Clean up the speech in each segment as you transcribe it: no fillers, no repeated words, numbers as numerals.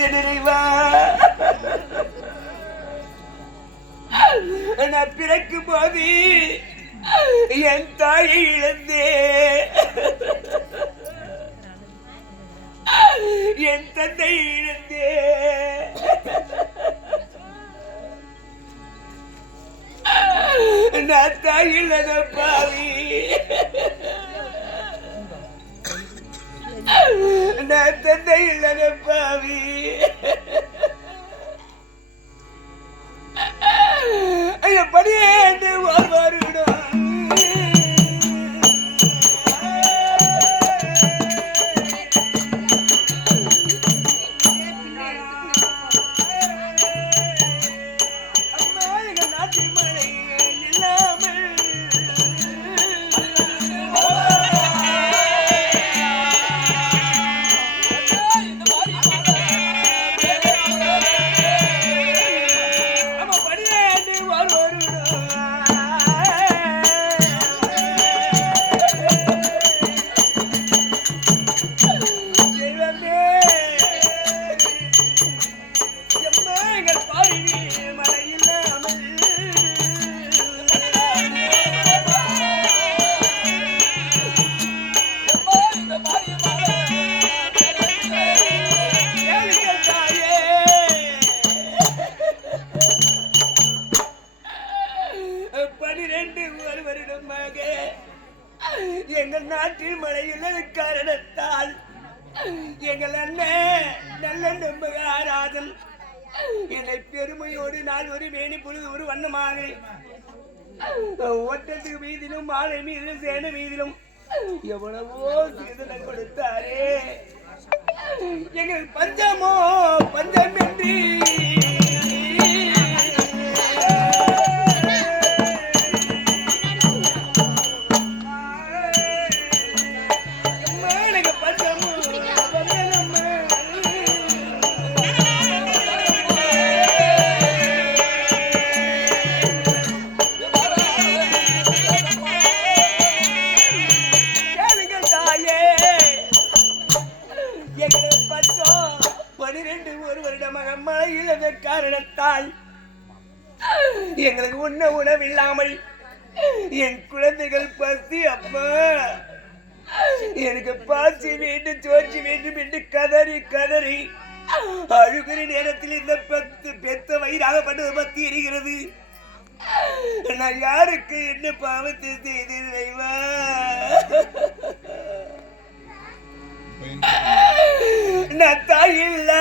செய்த நிறைவா நான் பிறக்கும் போது என் தாயை இழந்தே என் தந்தை இழந்தே நான் தாய் இல்லாத பாவி நான் தந்தை இல்லாத பாவி படியேண்டு வருடம் எங்கள் நாட்டில் மழையில் காரணத்தால் எங்கள் அண்ணன் நல்ல நம்புகாராதல் என்னை பெருமையோடு நான் ஒரு மேனி பொழுது ஒரு வண்ணமாக ஓட்டத்துக்கு மீதிலும் மாலை மீதிலும் சேன மீதிலும் எவ்வளவோ சீதனை கொடுத்தாரே. எங்கள் பஞ்சமோ பஞ்சமின்றி காரணத்தால் எங்களுக்கு உண்ண உணவில்லாமல் என் குழந்தைகள் பசி அப்பா எனக்கு பாசி வேண்டும் சோற்றி வேண்டும் என்று கதறி கதறி அழுகிற நேரத்தில் இந்த பெத்த வயிறாகப்பட்டது பத்தி எரிகிறது. நான் யாருக்கு என்ன பாவத்தை செய்தேன்? நான் தாயில்லா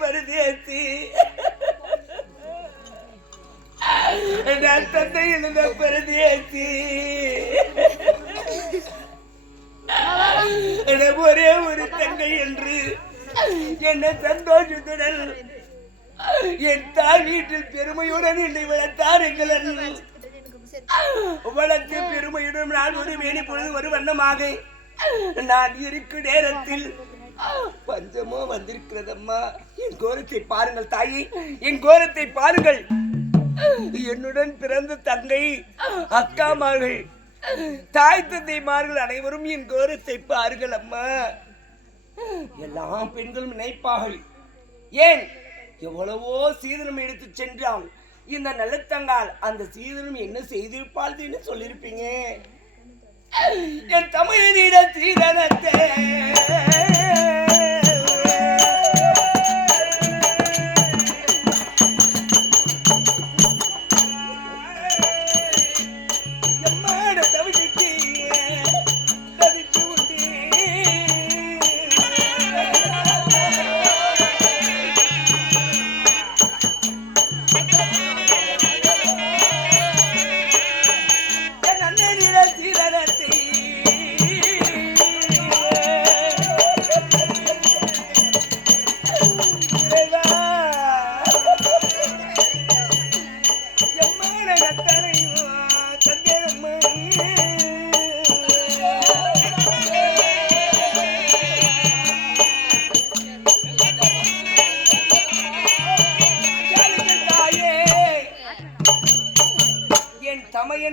பரதேசி தந்தை இழந்த பரதேசி ஒரே ஒரு தங்கை என்று என்ன சந்தோஷத்துடன் என் தாய் வீட்டில் பெருமையுடன் என்னை வளர்த்தார். எங்கள் வளர்த்து பெருமையுடன் நான் ஒரு மேனி பொழுது ஒரு வண்ணமாக நான் இருக்கும் நேரத்தில் பஞ்சமோ வந்திருக்கிறதம்மா. என் கோரத்தை பாருங்கள் தாயி, என் கோரத்தை பாருங்கள். என்னுடன் பிறந்த தங்கை அக்காமார்கள் தாய் தந்தைமார்கள் அனைவரும் என் கோரத்தை பாருங்கள் அம்மா. எல்லா பெண்களும் நினைப்பார்கள், ஏன் எவ்வளவோ சீதனம் எடுத்து சென்றால் இந்த நல்லத்தங்கால் அந்த சீதனம் என்ன செய்திருப்பாள்னு சொல்லியிருப்பீங்க. என் தமிழிட சீதனத்தை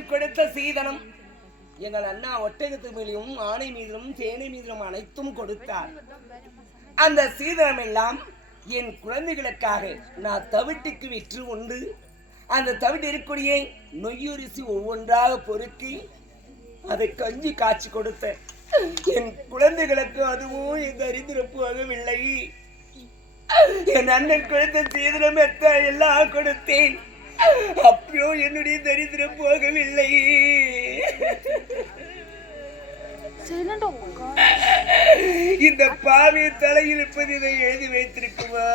கொடுத்த சீதனம் எங்கள் அண்ணா ஒட்டகத்து மேலும் ஆணை மீதும் சேனை மீதும் அனைத்தும் கொடுத்தார். அந்த சீதனம் எல்லாம் என் குழந்தைகளுக்காக நான் தவிட்டுக்கு விற்று உண்டு அந்த தவிட்டு இருக்கக்கூடிய நொய்யுரிசி ஒவ்வொன்றாக பொறுக்கி அதை கஞ்சி காய்ச்சி கொடுத்தேன். என் குழந்தைகளுக்கு அதுவும் என் தரித்திரப்பு ஆகவில்லை. என் அண்ணன் கொடுத்த சீதனம் எல்லாம் கொடுத்தேன். அப்போ என்னுடைய தரித்திரம் போகவில்லை. இந்த பாவி தலையில் இருப்பது இதை எழுதி வைத்திருக்குமா?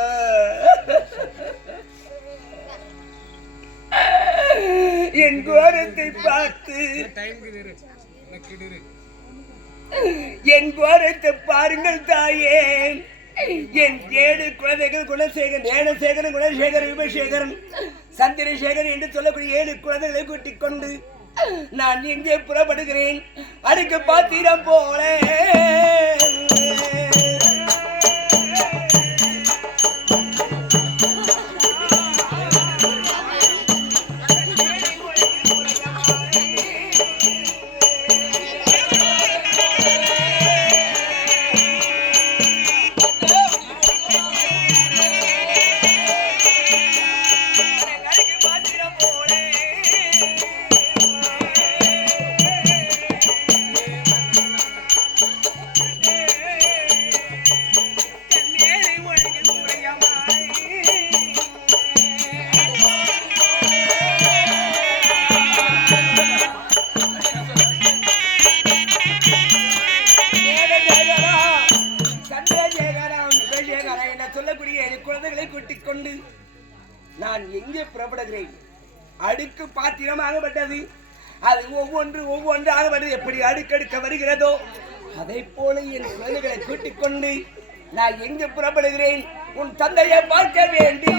என் கோரத்தை பார்த்து என் கோரத்தை பாருங்கள் தாயே. என் 7 குழந்தைகள் குணசேகரன், ஞானசேகரன், குணசேகரன், விபசேகரன், சந்திரசேகரன் என்று சொல்லக்கூடிய 7 குழந்தைகளை கூட்டிக் கொண்டு நான் எங்கே புறப்படுகிறேன். அதுக்கு பாத்திரம் போல நான் எங்கே புறப்படுகிறேன். அடுக்கு பாத்திரமாகப்பட்டது. அது ஒவ்வொன்றாகப்பட்டது. எப்படி அடுக்கடுக்க வருகிறதோ அதை போல என் குழந்தைகளை கூட்டிக் கொண்டு நான் எங்கே புறப்படுகிறேன். உன் தந்தையை பார்க்க வேண்டி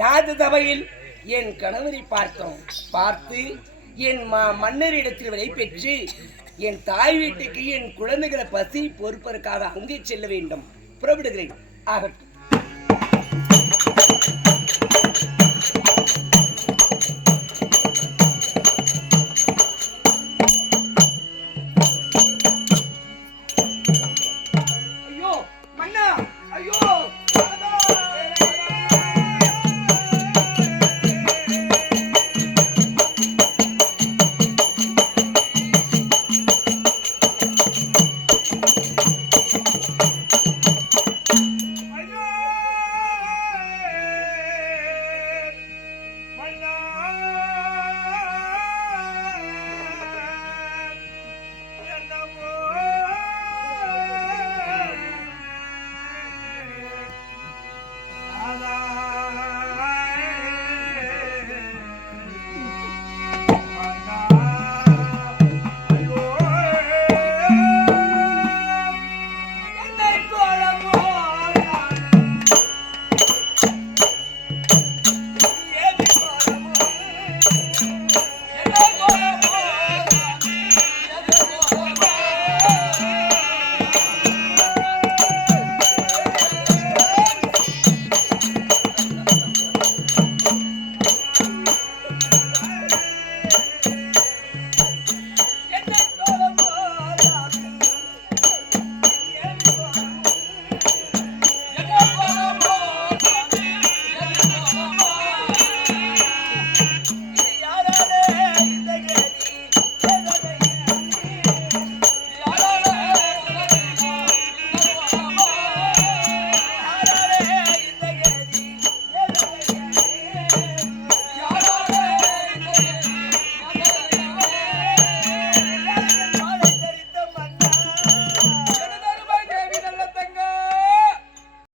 ராஜசபையில் என் கணவரை பார்த்து என் மன்னரிடத்தில் விடை பெற்று என் தாய் வீட்டுக்கு என் குழந்தைகளை பசி பொறுப்பதற்காக அங்கே செல்ல வேண்டும். புறப்படுகிறேன். ஆகட்டும்.